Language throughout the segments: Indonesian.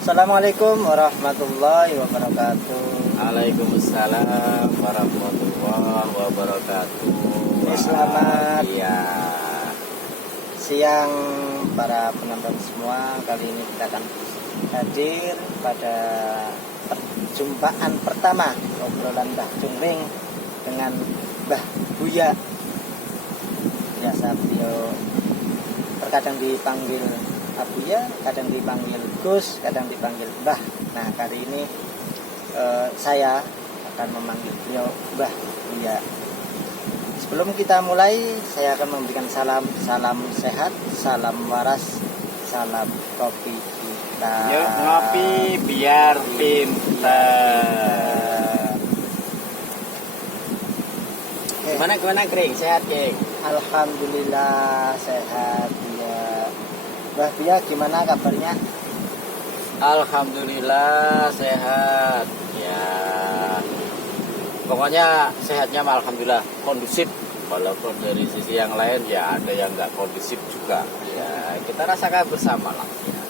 Assalamualaikum warahmatullahi wabarakatuh. Waalaikumsalam warahmatullahi wabarakatuh. Selamat ya siang para penonton semua. Kali ini kita akan hadir pada perjumpaan pertama obrolan Mbah Jungring dengan Mbah Buya. Biasa beliau terkadang dipanggil Abuya, kadang dipanggil Gus, kadang dipanggil Mbah. Nah, kali ini saya akan memanggil beliau Mbah Buya. Sebelum kita mulai, saya akan memberikan salam sehat, salam waras, salam kopi kita. Yuk ngopi biar pintar. Gimana Kring? Sehat Kring? Alhamdulillah sehat ya. Mbah Buya gimana kabarnya? Alhamdulillah sehat. Ya. Pokoknya sehatnya mah alhamdulillah kondusif. Walaupun dari sisi yang lain ya ada yang nggak kondusif juga. Ya kita rasakan bersama lah. Ya.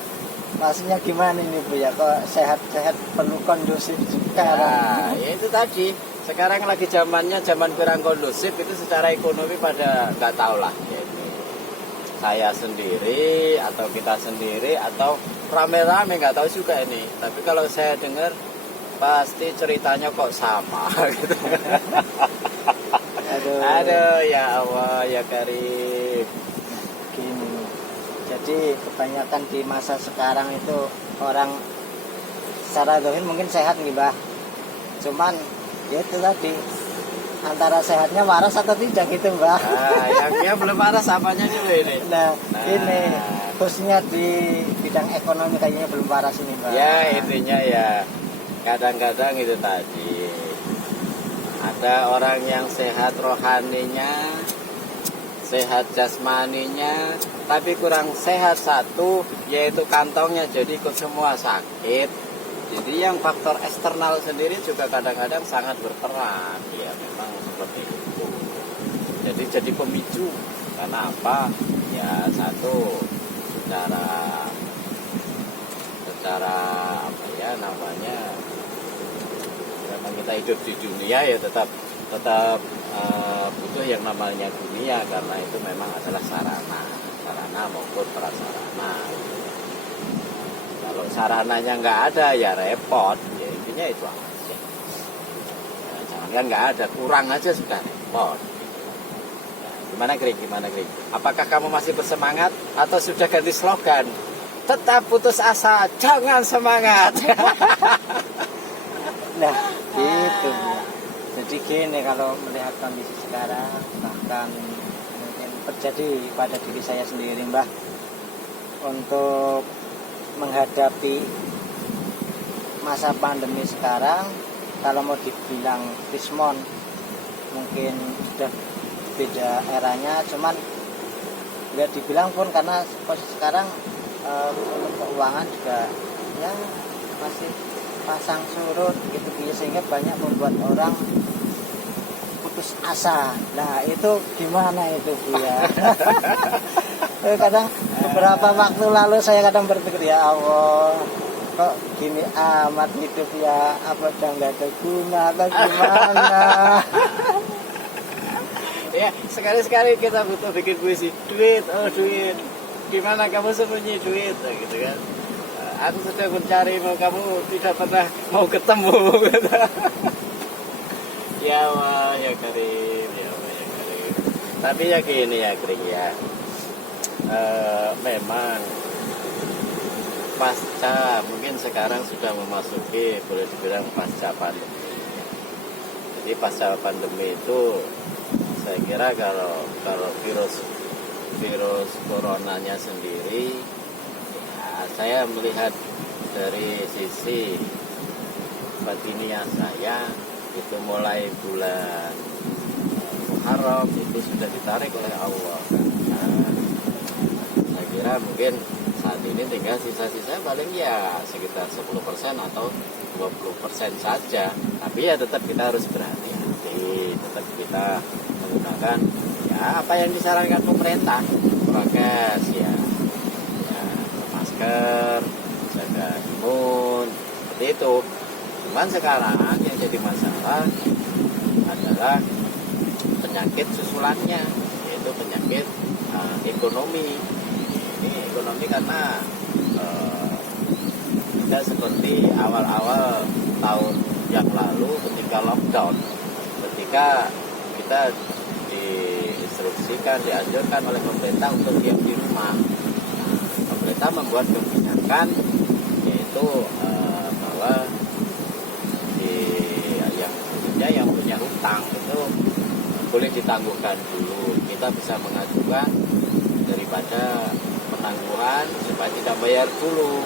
Maksudnya gimana ini Bu ya? Kok sehat-sehat perlu kondusif juga? Nah, ya itu tadi. Sekarang lagi zaman kurang kondusif, itu secara ekonomi pada nggak tahu lah. Ya, ini saya sendiri atau kita sendiri atau rame-rame nggak tahu juga ini. Tapi kalau saya dengar pasti ceritanya kok sama. Gitu. Aduh, ya Allah, ya Karim. Gini, jadi kebanyakan di masa sekarang itu orang secara zahir mungkin sehat nih Mbah. Cuman ya itu tadi, antara sehatnya waras atau tidak gitu Mbah. Nah, yang belum waras apanya juga ini. Nah, ini khususnya di bidang ekonomi kayaknya belum waras ini Mbah. Ya intinya ya kadang-kadang itu tadi ada orang yang sehat rohaninya, sehat jasmaninya, tapi kurang sehat satu, yaitu kantongnya, jadi ikut semua sakit. Jadi yang faktor eksternal sendiri juga kadang-kadang sangat berperan. Ya memang seperti itu. Jadi pemicu. Karena apa? Ya satu secara apa ya namanya? Memang kita hidup di dunia ya tetap butuh yang namanya dunia, karena itu memang adalah sarana maupun prasarana. Kalau sarananya nggak ada ya repot, ya intinya itu aja. Ya, jangan nggak ada, kurang aja sudah repot. Ya, gimana Kring? Apakah kamu masih bersemangat atau sudah ganti slogan? Tetap putus asa, jangan semangat. Nah, gitu. Jadi gini, kalau melihat kondisi sekarang, bahkan mungkin terjadi pada diri saya sendiri Mbah, untuk menghadapi masa pandemi sekarang, kalau mau dibilang Krismon mungkin sudah beda eranya, cuman nggak dibilang pun karena posisi sekarang untuk keuangan juga ya masih pasang surut gitu, sehingga banyak membuat orang putus asa. Nah itu gimana itu Bu ya? Kadang beberapa waktu lalu saya kadang berpikir, ya Allah, kok gini amat hidup ya, apa udah nggak ada guna atau gimana? Ya sekali-sekali kita butuh bikin puisi, duit, gimana kamu sembunyi duit, gitu kan? Aku sudah mencarimu, kamu tidak pernah mau ketemu. Ya Allah, ya Karim, ya Allah, ya Karim. Tapi ya gini ya Kring ya. Memang pasca, mungkin sekarang sudah memasuki boleh dibilang pasca pandemi. Jadi pasca pandemi itu saya kira kalau virus coronanya sendiri ya, saya melihat dari sisi batiniah saya itu mulai bulan Muharram itu sudah ditarik oleh Allah. Saya kira mungkin saat ini tinggal sisa-sisa paling ya sekitar 10% atau 20% saja. Tapi ya tetap kita harus berhati-hati, tetap kita menggunakan ya apa yang disarankan pemerintah, prokes ya masker, jaga imun, itu. Cuman sekarang yang jadi masalah adalah penyakit susulannya, yaitu penyakit ekonomi. Ini ekonomi karena tidak seperti awal-awal tahun yang lalu ketika lockdown, ketika kita diinstruksikan, dianjurkan oleh pemerintah untuk diam di rumah. Pemerintah membuat kebijakan yaitu bahwa yang punya hutang itu boleh ditangguhkan dulu. Kita bisa mengajukan daripada penangguhan supaya tidak bayar dulu.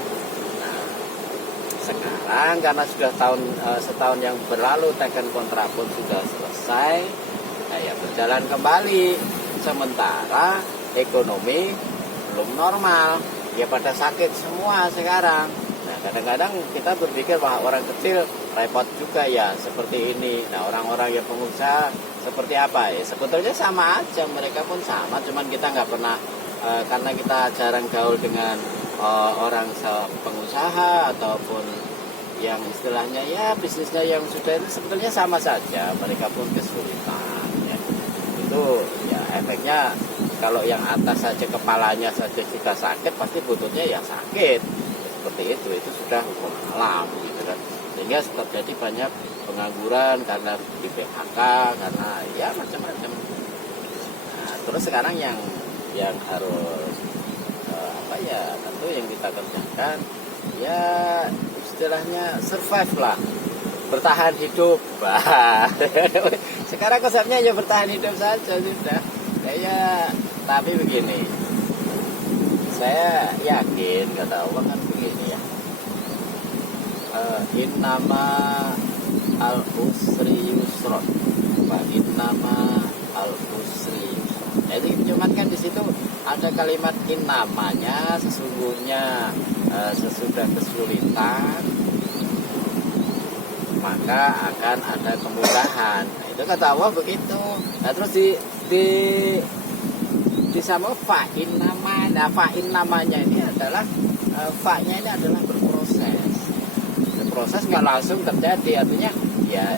Nah, sekarang karena sudah setahun yang berlalu, taken kontrak pun sudah selesai, berjalan kembali. Sementara ekonomi belum normal, ya pada sakit semua sekarang. Nah, kadang-kadang kita berpikir bahwa orang kecil repot juga ya seperti ini. Nah, orang-orang yang pengusaha seperti apa ya? Sebetulnya sama aja, mereka pun sama. Cuman kita nggak pernah karena kita jarang gaul dengan orang pengusaha ataupun yang istilahnya ya bisnisnya yang sudah itu sebetulnya sama saja. Mereka pun kesulitan. Ya. Itu ya efeknya kalau yang atas saja kepalanya saja sudah sakit, pasti bututnya ya sakit. Seperti itu sudah hukum alam gitu kan. Sehingga terjadi banyak pengangguran karena di PHK, karena ya macam-macam. Nah, terus sekarang yang harus tentu yang kita kerjakan ya istilahnya survive lah, bertahan hidup. Sekarang konsepnya ya bertahan hidup saja sudah. Tapi begini, saya yakin kata Allah kan begini ya, innama al-usri yusron wa innama al-usri yusron. Jadi cuman kan di situ ada kalimat innamanya, sesungguhnya sesudah kesulitan maka akan ada kemudahan. Nah, itu kata Allah begitu. Nah, terus di sama fa'in nama. Nah, fa'in namanya ini adalah fa'nya ini adalah berproses. Proses nggak langsung terjadi, artinya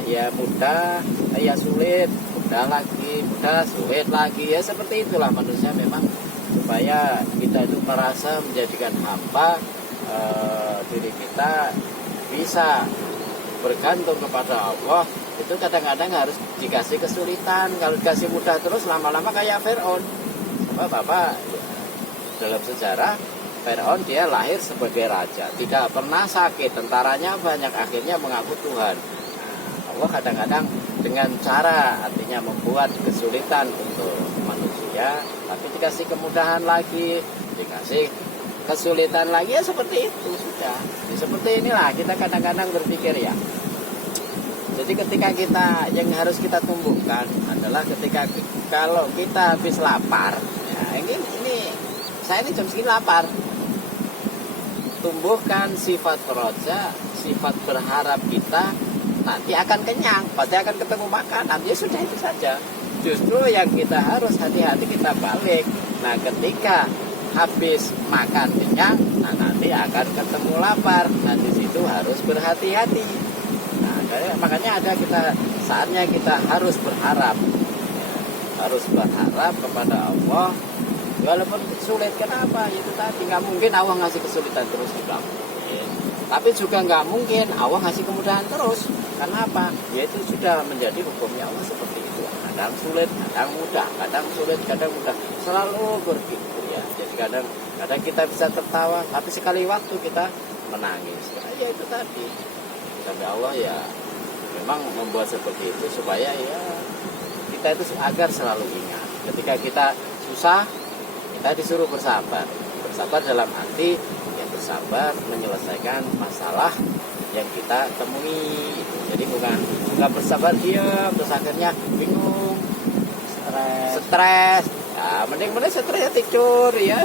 ya mudah, ya sulit, mudah lagi, mudah sulit lagi, ya seperti itulah manusia memang, supaya kita itu merasa menjadikan hamba diri kita bisa bergantung kepada Allah. Itu kadang-kadang harus dikasih kesulitan. Kalau dikasih mudah terus lama-lama kayak Fir'aun. Bapak dalam sejarah Fir'aun dia lahir sebagai raja, tidak pernah sakit, tentaranya banyak, akhirnya mengaku Tuhan. Nah, Allah kadang-kadang dengan cara artinya membuat kesulitan untuk manusia, tapi dikasih kemudahan lagi, dikasih kesulitan lagi, ya seperti itu sudah. Ya, seperti inilah kita kadang-kadang berpikir ya. Jadi ketika kita yang harus kita tumbuhkan adalah ketika kalau kita habis lapar, ya ini saya ini jam segini lapar. Tumbuhkan sifat roja, sifat berharap kita, nanti akan kenyang, pasti akan ketemu makanan. Ya sudah itu saja. Justru yang kita harus hati-hati kita balik. Nah, ketika habis makan kenyang, nah nanti akan ketemu lapar. Nah, di situ harus berhati-hati. Nah, makanya ada saatnya kita harus berharap. Ya, harus berharap kepada Allah. Walaupun sulit, kenapa? Itu tadi nggak mungkin Allah ngasih kesulitan terus juga. Tapi juga nggak mungkin Allah ngasih kemudahan terus. Karena apa? Ya itu sudah menjadi hukumnya Allah seperti itu. Kadang sulit, kadang mudah, kadang sulit, kadang mudah. Selalu begitu ya. Jadi kadang kita bisa tertawa, tapi sekali waktu kita menangis. Ya itu tadi. Dan Allah ya memang membuat seperti itu supaya ya kita itu agar selalu ingat. Ketika kita susah, kita disuruh bersabar dalam arti ya bersabar menyelesaikan masalah yang kita temui. Jadi bukan bersabar diam terus akhirnya bingung, stres. Ya mending stresnya tidur ya.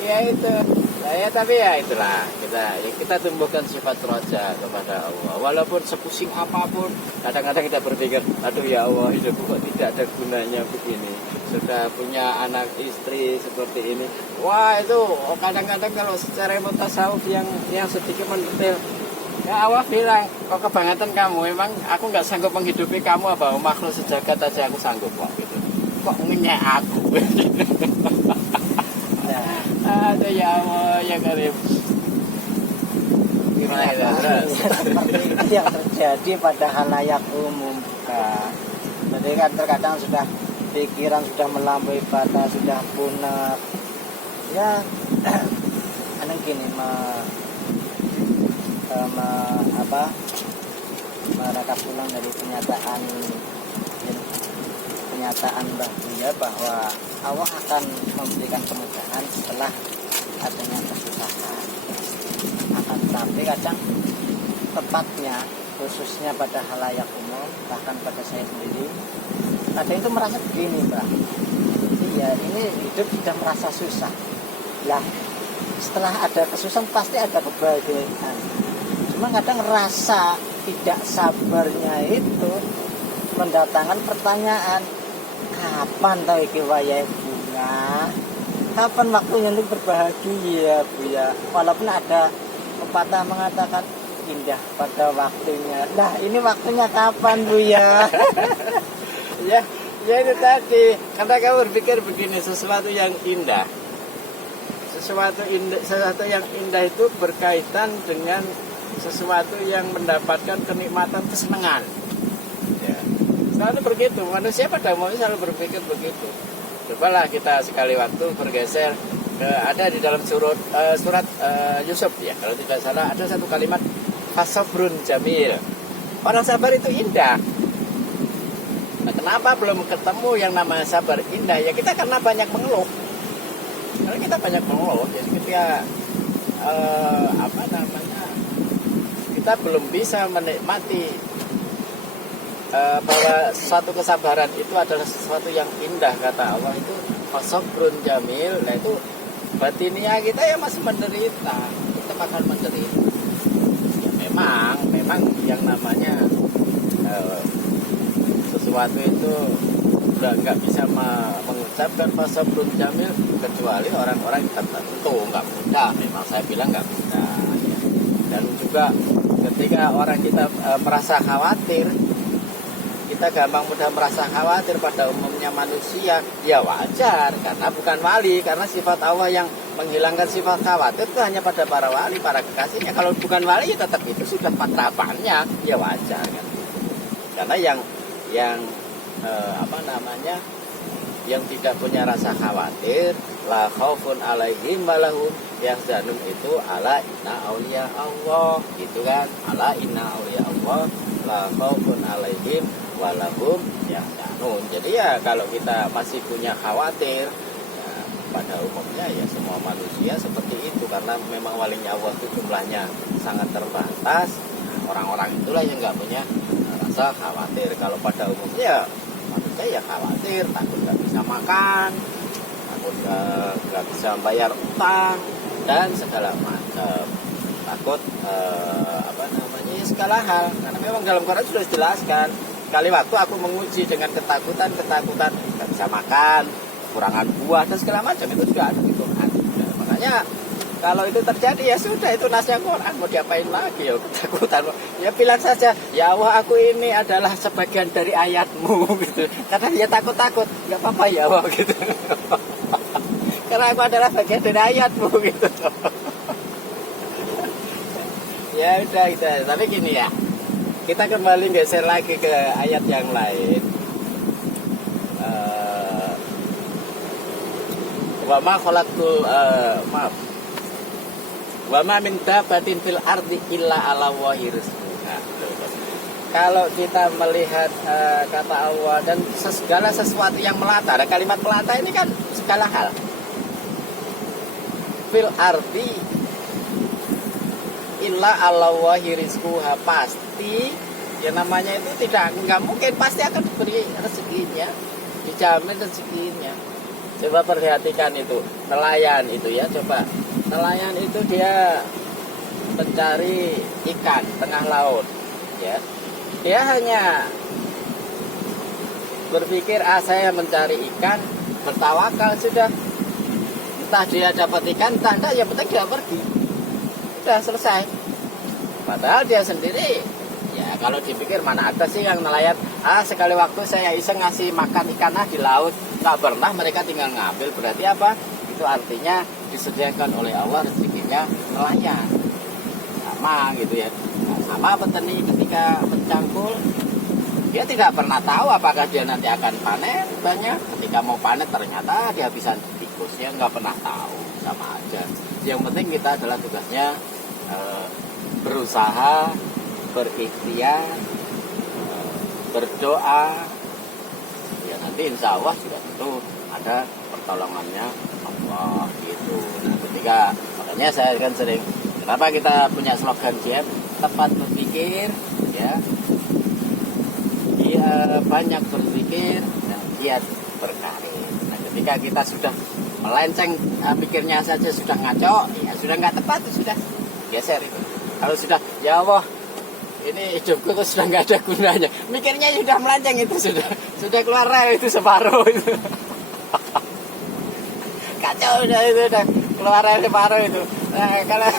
Ya itu. Ya, tapi ya itulah kita tumbuhkan sifat roja kepada Allah. Walaupun sepusing apapun, kadang-kadang kita berpikir, aduh ya Allah, hidupku kok tidak ada gunanya begini. Sudah punya anak istri seperti ini. Wah, itu kadang-kadang kalau secara ilmu tasawuf yang sedikit mendetail, ya Allah bilang, kok kebangetan kamu, emang aku nggak sanggup menghidupi kamu, apa makhluk sejagat aja aku sanggup kok gitu. Kok ngenyek aku. Ada ya Allah ya Karim. Gimana itu? Seperti itu yang terjadi pada halayak umum bukan. Jadi kan terkadang sudah pikiran sudah melampaui batas, sudah punah. Ya, aneh gini mereka pulang dari kenyataan bahwa Allah akan memberikan kemudahan setelah adanya kesusahan. Akan tetapi kadang tepatnya khususnya pada halayak umum, bahkan pada saya sendiri, kadang itu merasa begini, Mbak. Iya, ini hidup sudah merasa susah. Lah, setelah ada kesusahan pasti ada kebahagiaan. Cuma kadang rasa tidak sabarnya itu mendatangkan pertanyaan, kapan tahu iki wayahe bunga? Kapan waktunya untuk berbahagia, Bu ya? Walaupun ada pepatah mengatakan indah pada waktunya. Nah, ini waktunya kapan, Bu ya? ya itu tadi. Karena kamu berpikir begini, sesuatu yang indah. Sesuatu yang indah itu berkaitan dengan sesuatu yang mendapatkan kenikmatan, kesenangan. Ya. Selalu begitu, manusia pada umumnya selalu berpikir begitu. Cobalah kita sekali waktu bergeser ada di dalam surat Yusuf ya, kalau tidak salah ada satu kalimat fasabrun jamil. Orang sabar itu indah. Nah, kenapa belum ketemu yang namanya sabar indah? Ya kita karena banyak mengeluh. Karena kita banyak mengeluh, jadi ketika kita belum bisa menikmati bahwa suatu kesabaran itu adalah sesuatu yang indah, kata Allah itu fasabrun jamil. Nah itu batinia kita ya masih menderita, kita bakal menderita. Ya memang yang namanya sesuatu itu udah nggak bisa mengucapkan fasabrun jamil kecuali orang-orang tertentu, nggak mudah. Memang saya bilang nggak mudah. Ya. Dan juga ketika orang kita merasa khawatir, kita gampang mudah merasa khawatir pada umumnya manusia, ya wajar, karena bukan wali, karena sifat Allah yang menghilangkan sifat khawatir itu hanya pada para wali, para kekasihnya. Kalau bukan wali, ya tetap itu sudah patrapannya, ya wajar kan. Karena yang tidak punya rasa khawatir, la khaufun alaihim walahum yahzanun, itu ala inna auliya Allah, gitu kan, ala inna auliya Allah la khaufun alaihim walahum yahzanun. Jadi ya kalau kita masih punya khawatir, ya, pada umumnya ya semua manusia seperti itu, karena memang walinya Allah itu jumlahnya sangat terbatas. Nah, orang-orang itulah yang nggak punya rasa khawatir. Kalau pada umumnya manusia ya khawatir, takut nggak bisa makan, takut nggak bisa bayar utang dan segala macam, takut ya segala hal. Karena memang dalam Quran sudah dijelaskan, kali waktu aku menguji dengan ketakutan nggak bisa makan, kekurangan buah dan segala macam, itu juga ada di Quran. Ya, makanya kalau itu terjadi ya sudah, itu nasnya Quran, mau diapain lagi ya ketakutan. Ya bilang saja, ya Allah aku ini adalah sebagian dari ayatmu gitu. Karena dia takut-takut, nggak apa-apa ya Allah gitu. Karena aku adalah bagian dari ayatmu gitu. Ya udah gitu. Tapi gini ya, kita kembali geser lagi ke ayat yang lain. Wa ma min dabbatin fil ardi illa 'ala Allahi rizquha. Kalau kita melihat kata Allah dan segala sesuatu yang melata, ada kalimat melata ini kan segala hal. Fil ardi illa 'ala Allahi rizquha, pasti ya namanya itu nggak mungkin, pasti akan diberi rezekinya, dijamin rezekinya. Coba perhatikan itu nelayan itu ya, coba nelayan itu dia mencari ikan tengah laut ya, dia hanya berpikir saya mencari ikan, bertawakal sudah, entah dia dapat ikan entah enggak, ya penting dia pergi, sudah selesai. Padahal dia sendiri ya kalau dipikir mana ada sih yang nelayan sekali waktu saya iseng ngasih makan ikan di laut, nggak pernah, mereka tinggal ngambil. Berarti apa? Itu artinya disediakan oleh Allah rezekinya nelayan. Sama gitu ya. Nah, sama petani ketika mencangkul, dia tidak pernah tahu apakah dia nanti akan panen banyak. Ketika mau panen ternyata dihabisan tikusnya, nggak pernah tahu, sama aja. Yang penting kita adalah tugasnya berusaha, berikhtiar, berdoa, ya nanti insya Allah juga tentu ada pertolongannya Allah gitu. Nah, ketika makanya saya kan sering, kenapa kita punya slogan GM, tepat berpikir ya, dia banyak berpikir dan giat berkarir. Nah, ketika kita sudah melenceng pikirnya saja sudah ngaco, ya sudah nggak tepat, sudah geser itu. Kalau sudah ya Allah ini hidupku tuh sudah nggak ada gunanya, mikirnya sudah melenceng, itu sudah keluar rel itu separuh itu. Kacau udah, itu udah keluar rel separuh itu. Nah, kalau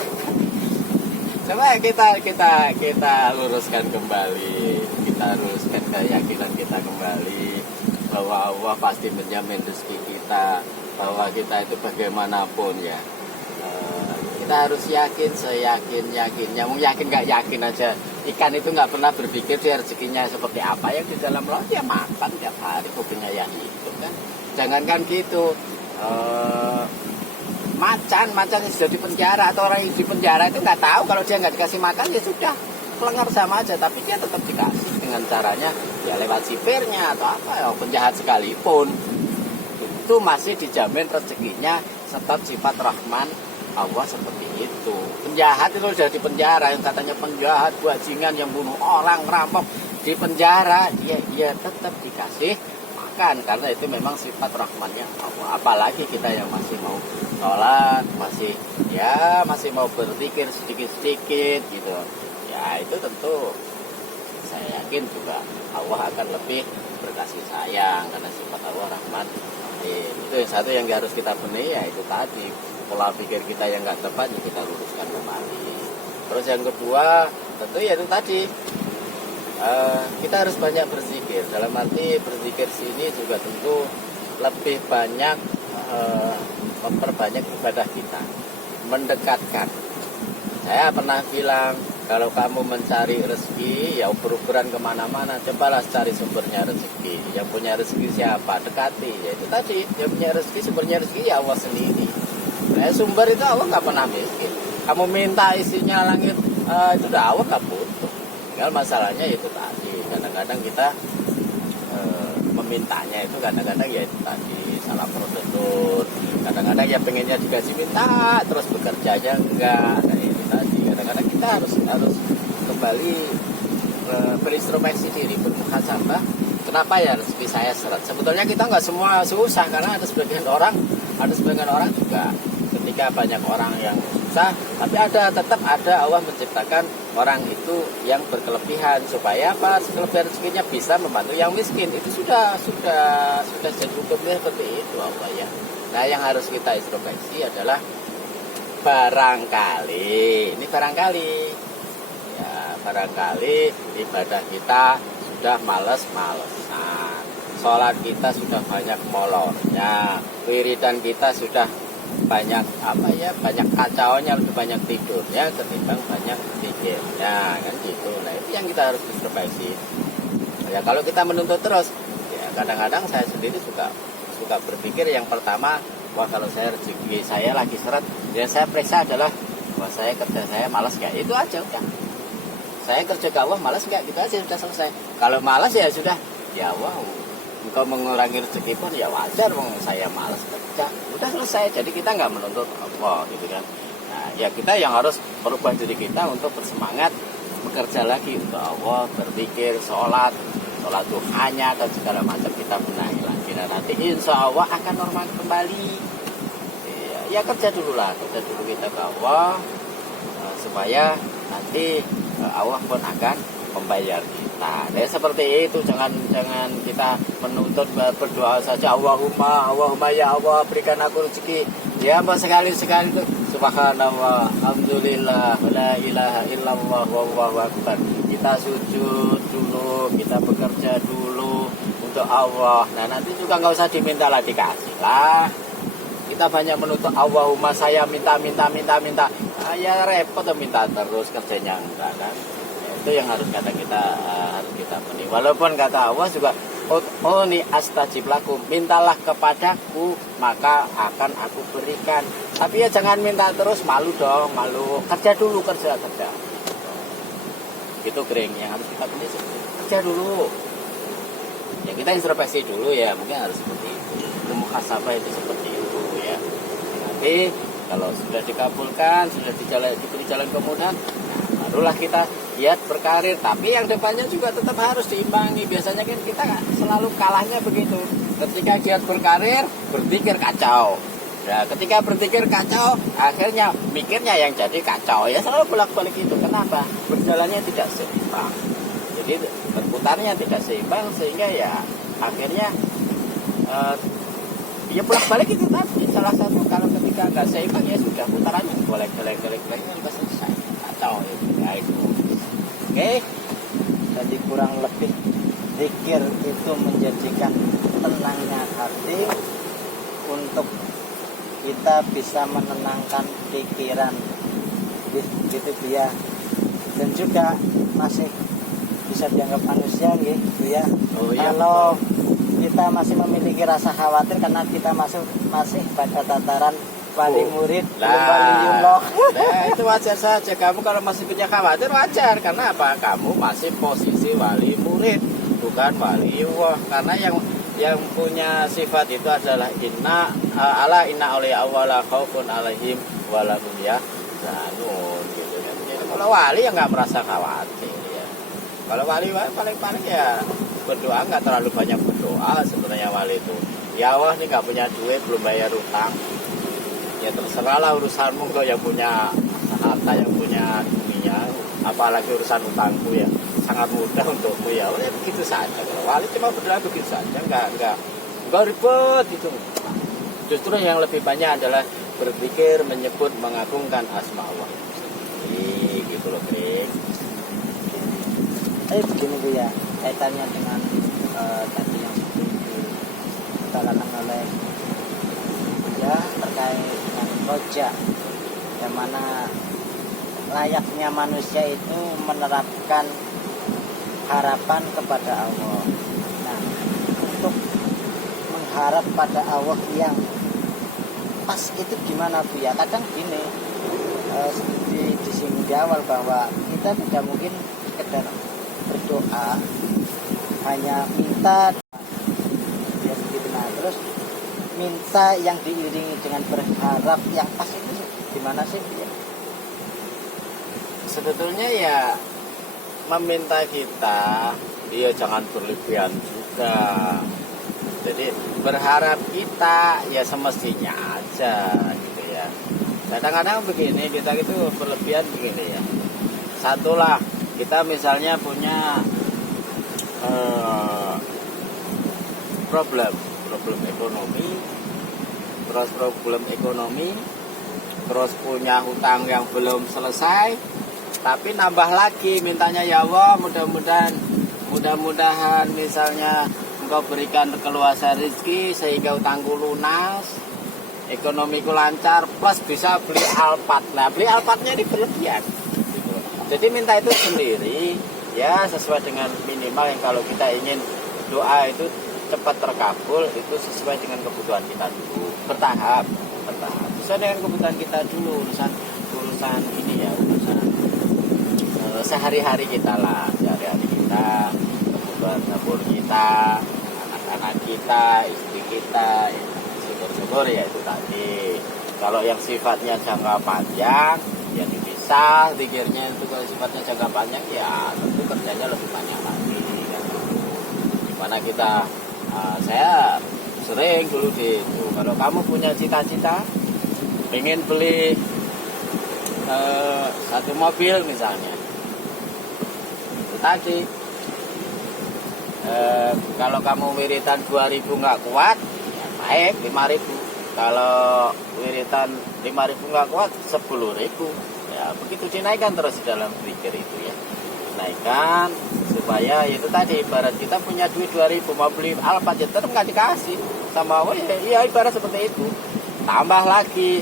coba kita luruskan kembali, kita luruskan keyakinan kita kembali bahwa Allah pasti menjamin rezeki kita, bahwa kita itu bagaimanapun ya, kita harus yakin, seyakin-yakinnya. Mau yakin nggak yakin aja, ikan itu nggak pernah berpikir dia rezekinya seperti apa, yang di dalam laut dia makan tiap hari, kopinya ya itu kan. Jangankan gitu, macan yang sudah di penjara atau orang yang di penjara itu nggak tahu kalau dia nggak dikasih makan ya sudah kelengar sama aja, tapi dia tetap dikasih dengan caranya ya lewat sipirnya atau apa ya, penjahat sekalipun itu masih dijamin rezekinya tetap sifat Rahman Allah seperti itu. Penjahat itu sudah di penjara, yang katanya penjahat, bajingan yang bunuh orang, rampok, di penjara dia tetap dikasih makan karena itu memang sifat rahmannya Allah. Apalagi kita yang masih mau sholat, masih mau berpikir sedikit-sedikit gitu. Ya itu tentu saya yakin juga Allah akan lebih berkasih sayang karena sifat Allah Rahman. Itu yang satu yang harus kita benahi, ya itu tadi pola pikir kita yang nggak tepat ya kita luruskan kembali. Terus yang kedua tentu ya itu tadi kita harus banyak berzikir. Dalam arti berzikir sini juga tentu lebih banyak memperbanyak ibadah kita, mendekatkan. Saya pernah bilang kalau kamu mencari rezeki ya uber-uberan kemana-mana, cobalah cari sumbernya rezeki. Yang punya rezeki siapa? Dekati. Ya itu tadi, yang punya rezeki, sumbernya rezeki ya Allah sendiri. Nah, sumber itu Allah nggak pernah miskin. Kamu minta isinya langit, itu udah Allah nggak butuh. Tinggal masalahnya itu tadi. Kadang-kadang kita memintanya itu kadang-kadang ya itu tadi salah prosedur. Kadang-kadang ya pengennya dikasih minta, terus bekerjanya enggak. Nah, itu tadi. Kadang-kadang kita harus kembali berintrospeksi diri, bermuhasabah. Kenapa ya rezeki saya seret? Sebetulnya kita nggak semua susah, karena ada sebagian orang juga ketika banyak orang yang susah, tapi tetap ada Allah menciptakan orang itu yang berkelebihan supaya apa? Kelebihan rezekinya bisa membantu yang miskin. Itu sudah jadi hukumnya seperti itu Allah ya. Nah, yang harus kita introspeksi adalah barangkali ibadah kita sudah males-malesan, sholat kita sudah banyak molornya, wiridan kita sudah banyak banyak kacaunya, lebih banyak tidurnya ketimbang banyak pikirnya, kan gitu. Nah, itu yang kita harus introspeksi. Ya kalau kita menuntut terus, ya kadang-kadang saya sendiri suka berpikir yang pertama, wah kalau rezeki saya lagi seret, yang saya periksa adalah wah kerja saya malas nggak, itu aja udah. Saya kerja ke Allah malas nggak, gitu aja sudah selesai. Kalau malas ya sudah, ya wow, engkau mengurangi rezeki pun ya wajar, saya malas kerja, udah selesai. Jadi kita nggak menuntut Allah gitu kan. Nah, ya kita yang harus merubah diri kita untuk bersemangat bekerja lagi untuk Allah, berpikir, sholat duhanya dan segala macam kita benahi lagi. Nah, nanti insya Allah akan normal kembali. Ya kerja dulu lah, kerja dulu kita ke Allah, supaya nanti Allah pun akan membayar kita. Nah, seperti itu, jangan kita menuntut berdoa saja, Allahumma ya Allah berikan aku rezeki. Ya sekali-sekali itu subhanallah, alhamdulillah, la ilaha illallah, wallahu akbar. Kita sujud dulu, kita bekerja dulu untuk Allah. Nah, nanti juga nggak usah diminta lah, dikasih lah. Kita banyak menuntut Allahumma saya minta. Nah, ya repot minta terus, kerjanya enggak kan. Itu yang harus kita penuhi. Walaupun kata Allah juga, ni astajib lakum, mintalah kepadaku maka akan aku berikan. Tapi ya jangan minta terus, malu dong, malu. Kerja dulu, kerja. Itu kering yang harus kita pilih, kerja dulu. Ya kita introspeksi dulu ya, mungkin harus seperti itu. Muhasabah itu seperti itu ya. Nanti kalau sudah dikabulkan, sudah diberi jalan kemudahan, nah, barulah kita giat berkarir. Tapi yang depannya juga tetap harus diimbangi. Biasanya kan kita selalu kalahnya begitu. Ketika giat berkarir, berpikir kacau. Nah, ketika berpikir kacau, akhirnya mikirnya yang jadi kacau. Ya selalu bolak-balik itu. Kenapa? Berjalannya tidak seimbang. Jadi berputarnya tidak seimbang, sehingga ya akhirnya ya bolak-balik itu tadi. Salah satu, kalau ketika nggak seimbang ya sudah putarannya golek-golek juga selesai. Kacau ya itu. Oke. Jadi kurang lebih zikir itu menjadikan tenangnya hati untuk kita bisa menenangkan pikiran gitu ya. Dan juga masih bisa dianggap manusia gitu ya. Kalau kita masih memiliki rasa khawatir karena kita masih pada tataran wali murid, waliullah. Nah, itu wajar saja. Kamu kalau masih punya khawatir wajar, karena apa? Kamu masih posisi wali murid, bukan waliullah. Karena yang punya sifat itu adalah inna awliya Allah la khaufun alaihim wa la hum yahzanun gitu kan. Jadi kalau wali ya nggak merasa khawatir ya. Kalau wali paling ya berdoa, nggak terlalu banyak berdoa sebenarnya wali itu. Ya Allah, ini nggak punya duit, belum bayar utang. Ya terserahlah urusanmu, kau yang punya harta, yang punya dunia, apalagi urusan utangku ya sangat mudah untukmu ya. Udah begitu saja. Kalau wali cuma berdoa begitu saja, enggak ribet itu. Justru yang lebih banyak adalah berpikir, menyebut, mengagungkan asma Allah. Gitu loh, Krik. Begini Bu ya, kaitannya dengan tadi yang dikatakan oleh ya terkait dengan roja, yang mana layaknya manusia itu menerapkan harapan kepada Allah. Nah, untuk mengharap pada Allah yang pas itu gimana Bu ya? Kadang gini, seperti disinggung di awal bahwa kita tidak mungkin sekedar berdoa hanya minta ya begitu. Nah, terus minta yang diiringi dengan berharap yang pas itu gimana sih ya? Sebetulnya ya meminta kita dia jangan berlebihan juga. Jadi berharap kita ya semestinya aja gitu ya. Kadang-kadang begini, kita itu berlebihan begini ya. Satulah, kita misalnya punya problem ekonomi, terus punya hutang yang belum selesai, tapi nambah lagi mintanya, ya Allah mudah-mudahan misalnya Engkau berikan keluasan rezeki sehingga utangku lunas, ekonomiku lancar, plus bisa beli Alphard. Nah, beli Alphardnya ini berlebihan. Jadi minta itu sendiri ya sesuai dengan minimal yang kalau kita ingin doa itu cepat terkabul, itu sesuai dengan kebutuhan kita dulu, bertahap sesuai dengan kebutuhan kita dulu, urusan ini ya, urusan sehari-hari kita lah, kebutuhan dapur kita, anak-anak kita, istri kita, ya, syukur-syukur ya itu tadi. Kalau yang sifatnya jangka panjang ya dipisah pikirnya. Itu kalau sifatnya jangka panjang ya tentu kerjanya lebih banyak lagi kan. Dimana kita saya sering dulu di itu. Kalau kamu punya cita-cita pengen beli satu mobil misalnya, itu tadi kalau kamu wiritan 2.000 nggak kuat, ya naik 5.000. Kalau wiritan 5.000 nggak kuat, 10.000. Ya begitu dinaikkan terus di dalam zikir itu ya. Naikkan supaya itu tadi, ibarat kita punya duit 2.000 mau beli Alphard ya tetap nggak dikasih sama Allah ya, ibarat seperti itu. Tambah lagi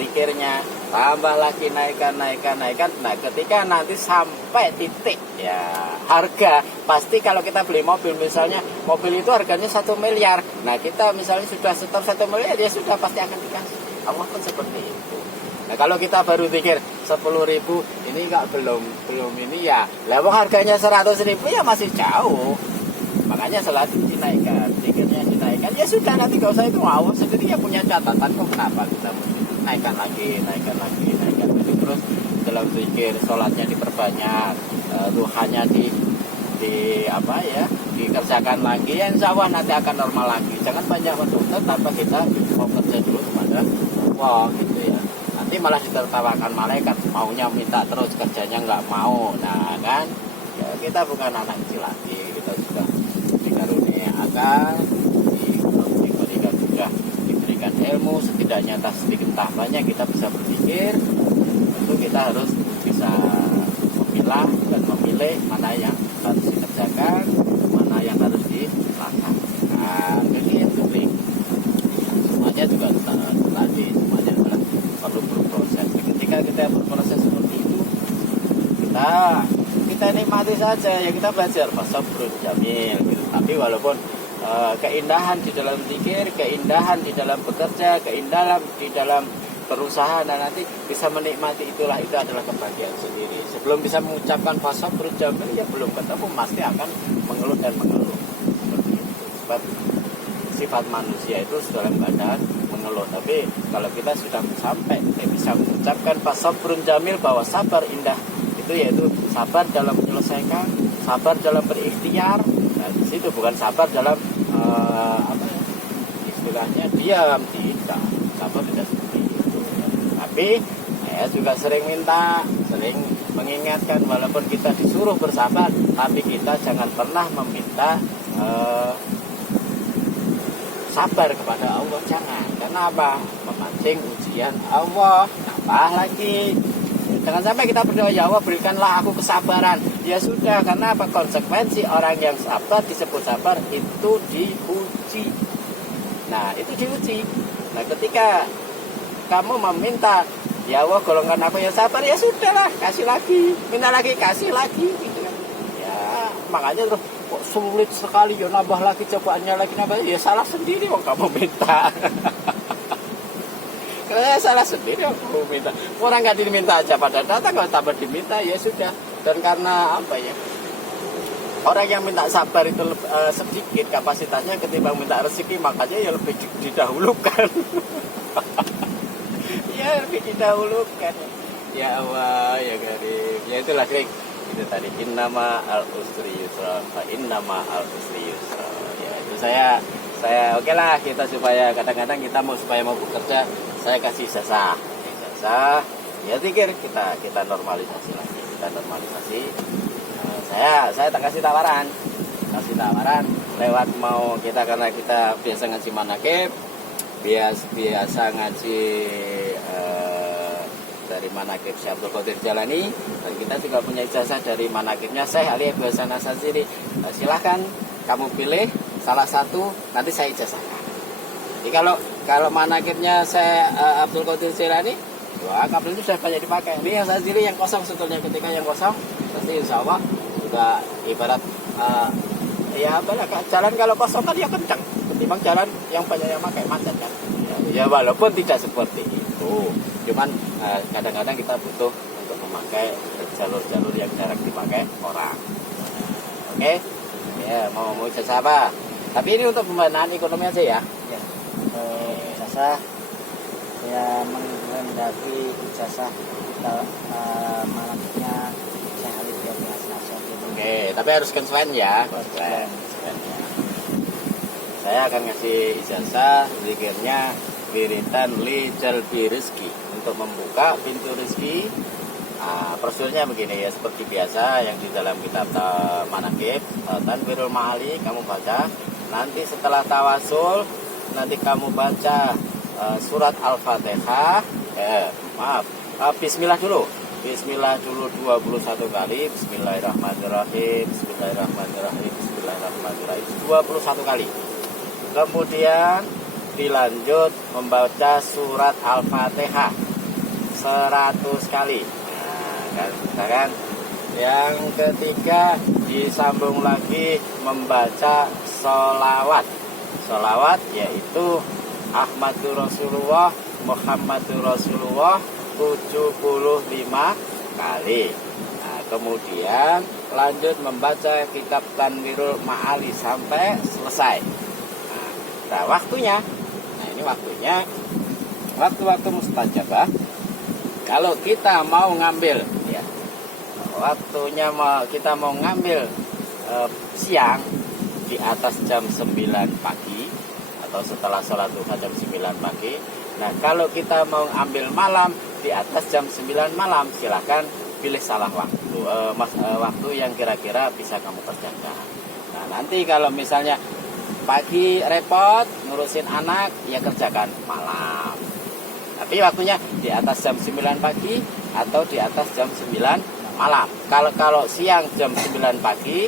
zikirnya, tambah lagi naikkan. Nah ketika nanti sampai titik ya harga, pasti kalau kita beli mobil misalnya, mobil itu harganya 1 miliar, nah kita misalnya sudah setor 1 miliar, ya sudah pasti akan dikasih. Allah pun seperti itu. Nah kalau kita baru pikir 10.000 ini belum ini ya, lewat harganya 100.000 ya masih jauh. Makanya selalu dinaikkan, zikirnya dinaikkan, ya sudah nanti gak usah itu, Allah sendiri ya punya catatan kok kenapa kita mesti naikkan lagi. Jadi terus dalam zikir sholatnya diperbanyak, duhanya dikerjakan lagi, ya insya Allah nanti akan normal lagi. Jangan banyak menuntut tanpa kita mau kerja dulu kepada Allah gitu ya. Nanti malah ditertawakan malaikat, maunya minta terus, kerjanya nggak mau. Nah kan ya, kita bukan anak kecil lagi, kita sudah dikaruniai akal, diberikan ilmu, setidaknya sedikit banyak kita bisa berpikir. Tentu kita harus bisa memilah dan memilih mana yang harus dikerjakan, mana yang harus dilakukan. Jadi yang penting semuanya juga tadi semuanya adalah perlu berproses. Ketika kita berproses seperti itu, kita nikmati saja ya, kita belajar sabrun jamil gitu. Tapi walaupun keindahan di dalam zikir, keindahan di dalam bekerja, keindahan di dalam berusaha, dan nanti bisa menikmati itu adalah kebahagiaan sendiri. Sebelum bisa mengucapkan sabrun jamil ya belum ketemu, pasti akan mengeluh dan mengeluh. Seperti itu. Sebab sifat manusia itu dalam keadaan mengeluh. Tapi kalau kita sudah sampai bisa mengucapkan sabrun jamil, bahwa sabar indah itu yaitu sabar dalam menyelesaikan, sabar dalam berikhtiar. Nah, di situ bukan sabar dalam istilahnya diam, tidak. Sabar tidak seperti itu. Tapi saya juga sering mengingatkan, walaupun kita disuruh bersabar, tapi kita jangan pernah meminta sabar kepada Allah, jangan. Karena apa? Memancing ujian Allah, nambah lagi. Jangan sampai kita berdoa, ya Allah berikanlah aku kesabaran. Ya sudah, karena apa? Konsekuensi orang yang sabar disebut sabar itu diuji. Nah itu diuji. Nah ketika kamu meminta, ya Allah golongan aku yang sabar, ya sudahlah, kasih lagi, minta lagi, kasih lagi gitu kan. Ya makanya terus kok sulit sekali, ya nambah lagi cobaannya lagi, nambah, ya salah sendiri kok kamu minta. Karena salah sendiri aku minta. Orang nggak diminta aja pada datang, kalau sabar diminta ya sudah. Dan karena apa ya, orang yang minta sabar itu sedikit kapasitasnya ketimbang minta rezeki, makanya ya lebih didahulukan. Ya lebih didahulukan. Ya Allah ya Karim. Ya itulah kering. Itu tadi innama al usri yusra, innama al usri yusra. Ya itu saya oke lah, kita supaya kadang-kadang kita supaya mau bekerja, saya kasih ijazah ya, pikir kita normalisasi lagi, saya tak kasih tawaran lewat mau kita, karena kita biasa ngaji manakib, biasa ngaji dari manakib Syekh Abdul Qadir Jalani, dan kita juga punya ijazah dari manakibnya Syekh Ali Abdul Hasan Asy-Syadzili. Silahkan kamu pilih salah satu, nanti saya ijazahkan. Jadi kalau manakibnya saya Abdul Qadir Jalani, wah kabel itu sudah banyak dipakai. Ini yang saya sendiri yang kosong sebetulnya. Ketika yang kosong, pasti insya Allah juga ibarat jalan kalau kosong kan ya kencang. Ketimbang jalan yang banyak yang pakai, macet kan. Ya walaupun tidak seperti itu, cuman kadang-kadang kita butuh untuk memakai jalur-jalur yang jarang dipakai orang. Oke, ya mau ijazah apa? Tapi ini untuk pembenahan ekonomi aja ya. Ijazah ya menghendaki ijazah kita malamnya Syekh Ali Abdul Hasan Asy-Syadzili. Oke, tapi harus konsisten ya. Konsisten. saya akan ngasih ijazah zikirnya wiritan li jalbi rizki, untuk membuka pintu rezeki. Prosedurnya begini ya, seperti biasa yang di dalam kitab Manaqib Tanwirul Ma'ali kamu baca. Nanti setelah tawasul, nanti kamu baca surat Al-Fatihah. Bismillah dulu. Bismillah dulu 21 kali. Bismillahirrahmanirrahim. Bismillahirrahmanirrahim. Bismillahirrahmanirrahim 21 kali. Kemudian dilanjut membaca surat Al-Fatihah 100 kali. Kan? Yang ketiga disambung lagi membaca sholawat. Sholawat yaitu Ahmadur Rasulullah Muhammadur Rasulullah 75 kali. Kemudian lanjut membaca kitab Tanwirul Ma'ali sampai selesai. Nah, waktunya. Nah, ini waktunya. Waktu-waktu mustajabah. Kalau kita mau ngambil, ya, waktunya kita mau ngambil siang di atas jam 9 pagi atau setelah sholat duha jam 9 pagi. Nah, kalau kita mau ambil malam di atas jam 9 malam, silahkan pilih salah waktu, waktu yang kira-kira bisa kamu kerjakan. Nah, nanti kalau misalnya pagi repot ngurusin anak, ya kerjakan malam. Tapi waktunya di atas jam 9 pagi atau di atas jam 9 malam. Kalau siang jam 9 pagi,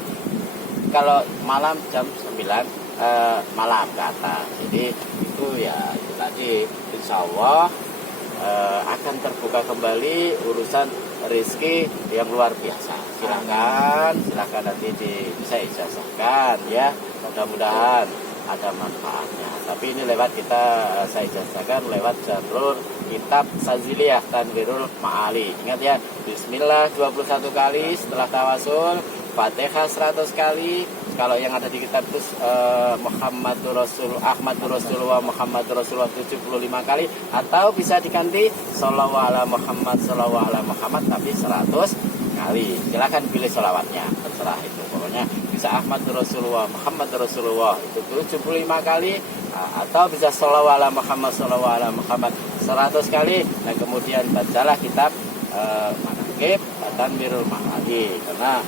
kalau malam jam 9 malam ke atas. Jadi itu ya itu tadi, insya Allah akan terbuka kembali urusan rezeki yang luar biasa. Silakan nanti bisa ijazahkan ya. Mudah-mudahan ada manfaatnya. Tapi ini saya ijazahkan lewat jalur kitab Saziliyah Tanwirul Ma'ali. Ingat ya, Bismillah 21 kali setelah tawasul, Fatihah 100 kali. Kalau yang ada di kitab itu Ahmadur Rasulullah Muhammadur Rasulullah 75 kali, atau bisa diganti Shallallahu ala Muhammad tapi 100 kali. Silakan pilih sholawatnya, terserah itu. Pokoknya bisa Ahmadur Rasulullah Muhammadur Rasulullah itu 75 kali, atau bisa Shallallahu ala Muhammad 100 kali. Dan kemudian bacalah kitab Manaqib Tanwirul Ma'ali, karena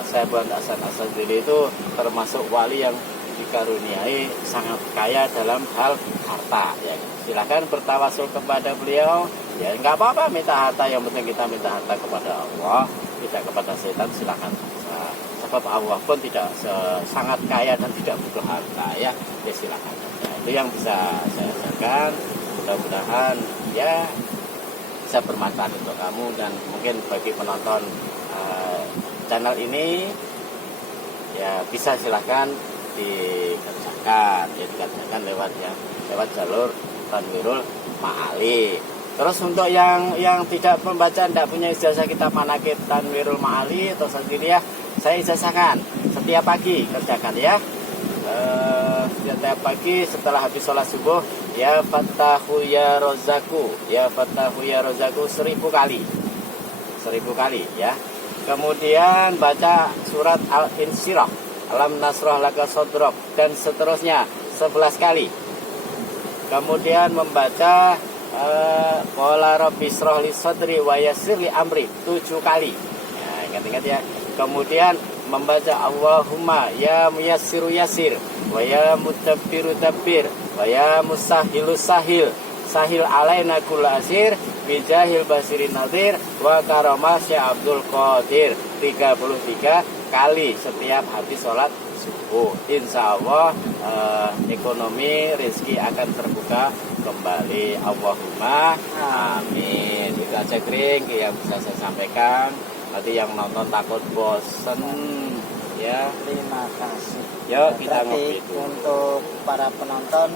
saya buat Hasan Asadili itu termasuk wali yang dikaruniai sangat kaya dalam hal harta ya. Silahkan bertawasul kepada beliau ya, nggak apa-apa minta harta, yang penting kita minta harta kepada Allah, tidak kepada setan. Silahkan saja, sebab Allah pun tidak sangat kaya dan tidak butuh harta ya, silahkan saja. Itu yang bisa saya ajarkan. Mudah-mudahan ya bisa bermanfaat untuk kamu dan mungkin bagi penonton channel ini ya, bisa silahkan dikerjakan lewat jalur Tanwirul Ma'ali. Terus untuk yang tidak membaca, tidak punya ijazah kitab Manaqib Tanwirul Ma'ali atau Saziliyah, saya ijazahkan setiap pagi kerjakan ya. Setiap pagi setelah habis sholat subuh, ya Fattahu ya Rozaku 1000 kali ya. Kemudian baca surat Al-Insyirah, Alam Nasrah Laka Sodrok, dan seterusnya 11 kali. Kemudian membaca Qala Rabbi Shrah li Sadri wa Yassir li Amri 7 kali. Nah, ingat-ingat ya. Kemudian membaca Allahumma ya Muyassiru Yassir wa ya Mutabbiru Tabbir wa ya Musahilu Sahil Sahil alaina kulla asir bijahil basirin nadir wa karamah Syekh Abdul Qadir 33 kali setiap habis sholat subuh. Insya Allah ekonomi rezeki akan terbuka kembali. Allahumma amin. Itu aja kering yang bisa saya sampaikan. Nanti yang nonton takut bosen ya. Terima kasih. Yuk kita ngopi itu. Untuk para penonton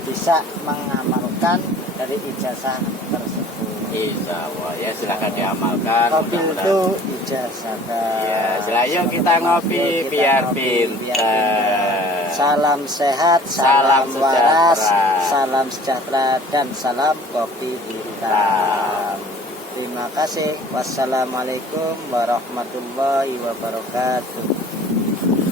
bisa mengamalkan dari ijazah tersebut. Insya Allah ya, silahkan diamalkan. Kopi itu ijazah. Ya, silahkan kita ngopi biar pintar. Salam sehat, salam waras, salam sejahtera, dan salam kopi hitam. Terima kasih. Wassalamualaikum warahmatullahi wabarakatuh.